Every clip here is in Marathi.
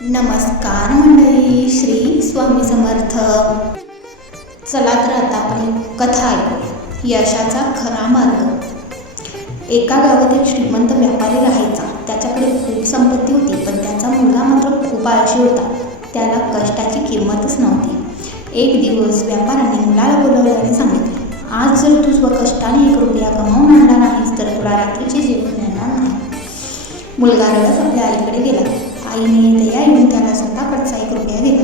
नमस्कार मंडळी, श्री स्वामी समर्थ. चला तर आता आपण कथा ऐकू. यशाचा खरा मार्ग. एका गावात एक श्रीमंत व्यापारी राहायचा. त्याच्याकडे खूप संपत्ती होती, पण त्याचा मुलगा मात्र खूप आळशी होता. त्याला कष्टाची किंमतच नव्हती. एक दिवस व्यापाऱ्याने मुलाला बोलावले आणि सांगितले, आज जर तू स्वकष्टाने 1 रुपया कमावून आणला नाहीस तर तुला रात्रीचे जेवण मिळणार नाही. मुलगा रडत आपल्या आईकडे गेला. आईने दया येऊन त्याला स्वतःकडचा 1 रुपया दिला.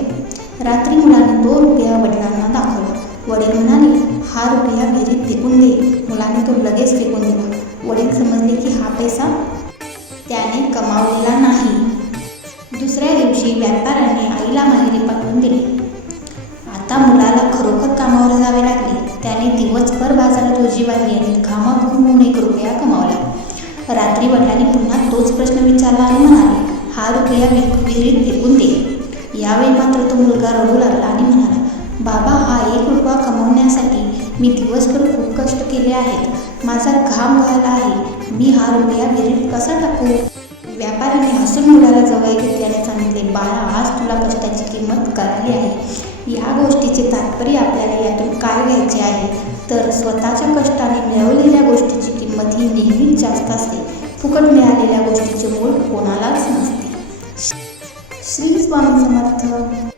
रात्री मुलाने तो रुपया वडिलांना दाखवला. वडील म्हणाले, हा रुपया विहिरीत फेकून दे. मुलाने तो लगेच फेकून दिला. वडील समजले की हा पैसा त्याने कमावलेला नाही. दुसऱ्या दिवशी व्यापाऱ्याने आईला माहेरी पाठवून दिले. आता मुलाला खरोखर कामावर जावे लागले. त्याने दिवसभर बाजारात उजी वाहिली आणि घामाघूम 1 रुपया कमावला. रात्री वडिलांनी पुन्हा तोच प्रश्न विचारला आणि म्हणाले, हा रुपया विहिरीत फेकून दे. यावेळी मात्र तो मुलगा रडू लागला आणि म्हणाला, बाबा, हा 1 रुपया कमवण्यासाठी मी दिवसभर खूप कष्ट केले आहेत. माझा घाम गळाला आहे. मी हा रुपया विहिरीत कसा टाकू? व्यापाऱ्याने हसून मुलाला जवळ घेतले आणि सांगितले, बाळा, आज तुला कष्टाची किंमत कळाली आहे. या गोष्टीचे तात्पर्य आपल्याला यातून काय घ्यायचे आहे तर स्वतःच्या कष्टाने मिळवलेल्या गोष्टीची किंमत ही नेहमीच जास्त असते. फुकट मिळालेल्या गोष्टीचे मूळ कोणालाच नसते. श्री स्वामी समर्थ.